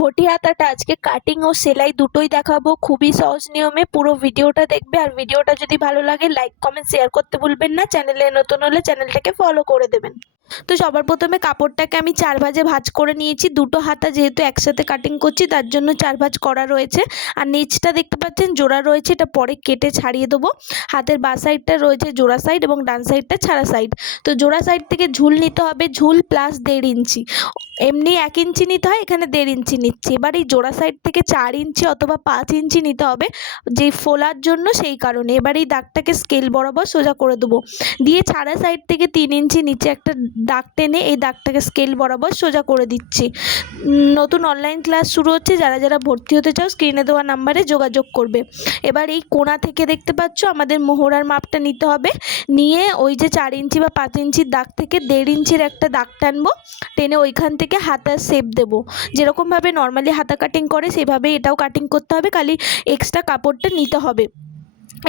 ঘটি হাতাটা আজকে কাটিং ও সেলাই দুটোই দেখাবো, খুবই সহজ নিয়মে। পুরো ভিডিওটা দেখবে, আর ভিডিওটা যদি ভালো লাগে লাইক কমেন্ট শেয়ার করতে ভুলবেন না। চ্যানেলে নতুন হলে চ্যানেলটাকে ফলো করে দেবেন। তো সবার প্রথমে কাপড়টাকে আমি 4 ভাঁজে ভাঁজ করে নিয়েছি। দুটো হাতা যেহেতু একসাথে কাটিং করছি তার জন্য 4 ভাঁজ করা রয়েছে। আর নিচটা দেখতে পাচ্ছেন জোড়া রয়েছে, এটা পরে কেটে ছাড়িয়ে দেবো। হাতের বাঁ সাইডটা রয়েছে জোড়া সাইড এবং ডান সাইডটা ছাড়া সাইড। তো জোড়া সাইড থেকে ঝুল নিতে হবে, ঝুল প্লাস 1.5 ইঞ্চি। এমনি 1 ইঞ্চি নিতে হয়, এখানে 1.5 ইঞ্চি নিচ্ছি। এবার এই জোড়া সাইড থেকে 4 ইঞ্চি অথবা 5 ইঞ্চি নিতে হবে, যে ফোলার জন্য, সেই কারণে। এবার এই দাগটাকে স্কেল বরাবর সোজা করে দেবো, দিয়ে ছাড়া সাইড থেকে 3 ইঞ্চি নিচে একটা দাগ টেনে এই দাগটাকে স্কেল বরাবর সোজা করে দিচ্ছি। নতুন অনলাইন ক্লাস শুরু হচ্ছে, যারা যারা ভর্তি হতে চাও স্ক্রিনে দেওয়া নাম্বারে যোগাযোগ করবে। এবার এই কোণা থেকে দেখতে পাচ্ছ আমাদের মোহরার মাপটা নিতে হবে। নিয়ে ওই যে 4 ইঞ্চি বা 5 ইঞ্চির দাগ থেকে 1.5 ইঞ্চির একটা দাগ টানবো, টেনে ওইখান থেকে হাতার শেপ দেবো। যেরকমভাবে নর্মালি হাতা কাটিং করে সেভাবেই এটাও কাটিং করতে হবে, খালি এক্সট্রা কাপড়টা নিতে হবে।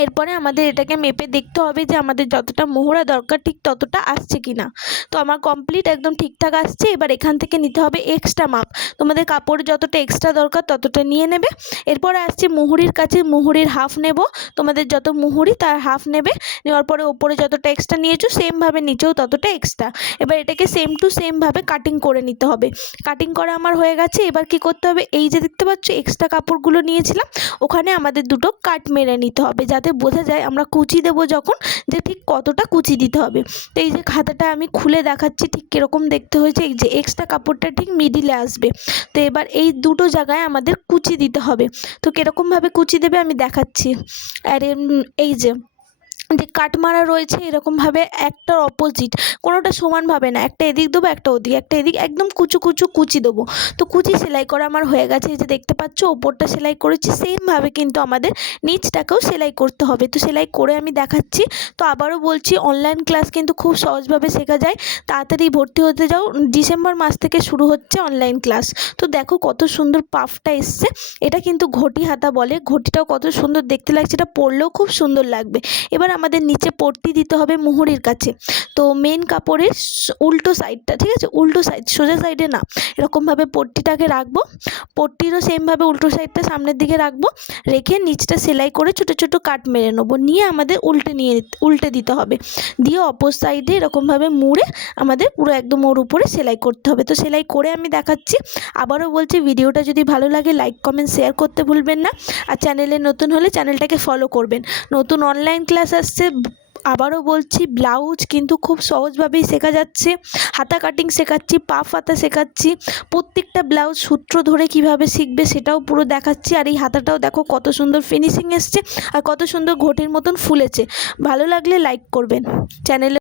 এরপরে আমাদের এটাকে মেপে দেখতে হবে যে আমাদের যতটা মোহরা দরকার ঠিক ততটা আসছে কিনা। তো আমার কমপ্লিট একদম ঠিকঠাক আসছে। এবার এখান থেকে নিতে হবে এক্সট্রা মাপ। তোমাদের কাপড় যতটা এক্সট্রা দরকার ততটা নিয়ে নেবে। এরপরে আসছে মুহুরির কাছে, মুহুরির হাফ নেব। তোমাদের যত মুহুরি তার হাফ নেবে। নেওয়ার পরে ওপরে যতটা এক্সট্রা নিয়েছো সেমভাবে নিচেও ততটা এক্সট্রা। এবার এটাকে সেম টু সেমভাবে কাটিং করে নিতে হবে। কাটিং করা আমার হয়ে গেছে। এবার কি করতে হবে, এই যে দেখতে পাচ্ছ এক্সট্রা কাপড়গুলো নিয়েছিলাম, ওখানে আমাদের দুটো কাট মেরে নিতে হবে, যাতে বোঝা যায় আমরা কুচি দেবো যখন, যে ঠিক কতটা কুচি দিতে হবে। তো এই যে খাতাটা আমি খুলে দেখাচ্ছি ঠিক কীরকম দেখতে হয়েছে। এই যে এক্সট্রা কাপড়টা ঠিক মিডিলে আসবে। তো এবার এই দুটো জায়গায় আমাদের কুচি দিতে হবে। তো কীরকমভাবে কুচি দেবে আমি দেখাচ্ছি। আর এই যে কাট মারা রয়েছে এরকমভাবে একটার অপোজিট, কোনোটা সমানভাবে না, একটা এদিক দেবো একটা ওদিক, একটা এদিক, একদম কুচু কুচু কুচি দেবো। তো কুচি সেলাই করা আমার হয়ে গেছে। এই যে দেখতে পাচ্ছ ওপরটা সেলাই করেছি, সেমভাবে কিন্তু আমাদের নিচটাকেও সেলাই করতে হবে। তো সেলাই করে আমি দেখাচ্ছি। তো আবারও বলছি, অনলাইন ক্লাস কিন্তু খুব সহজভাবে শেখা যায়। তাড়াতাড়ি ভর্তি হতে যাও, ডিসেম্বর মাস থেকে শুরু হচ্ছে অনলাইন ক্লাস। তো দেখো কত সুন্দর পাফটা এসছে। এটা কিন্তু ঘটি হাতা বলে। ঘটিটাও কত সুন্দর দেখতে লাগছে, এটা পরলেও খুব সুন্দর লাগবে। এবার আমাদের নিচে পট্টি দিতে হবে মুহুরির কাছে। তো মেন কাপড়ের উল্টো সাইডটা, ঠিক আছে, উল্টো সাইড, সোজা সাইডে না, এরকমভাবে পট্টিটাকে রাখবো। পট্টিরও সেমভাবে উল্টো সাইডটা সামনের দিকে রাখবো, রেখে নিচটা সেলাই করে ছোটো ছোটো কাট মেরে নেবো। নিয়ে আমাদের উল্টে দিতে হবে, দিয়ে অপর সাইডে এরকমভাবে মুড়ে আমাদের পুরো একদম ওর উপরে সেলাই করতে হবে। তো সেলাই করে আমি দেখাচ্ছি। আবারও বলছি, ভিডিওটা যদি ভালো লাগে লাইক কমেন্ট শেয়ার করতে ভুলবেন না। আর চ্যানেলে নতুন হলে চ্যানেলটাকে ফলো করবেন। নতুন অনলাইন ক্লাস আসছে। আবারও বলছি, ব্লাউজ কিন্তু খুব সহজভাবেই শেখা যাচ্ছে। হাতা কাটিং শেখাচ্ছি, পাফ হাতা শেখাচ্ছি, প্রত্যেকটা ব্লাউজ সূত্র ধরে কিভাবে শিখবে সেটাও পুরো দেখাচ্ছি। আর এই হাতাটাও দেখো কত সুন্দর ফিনিশিং এসছে, আর কত সুন্দর ঘটির মতন ফুলেছে। ভালো লাগলে লাইক করবেন। চ্যানেলে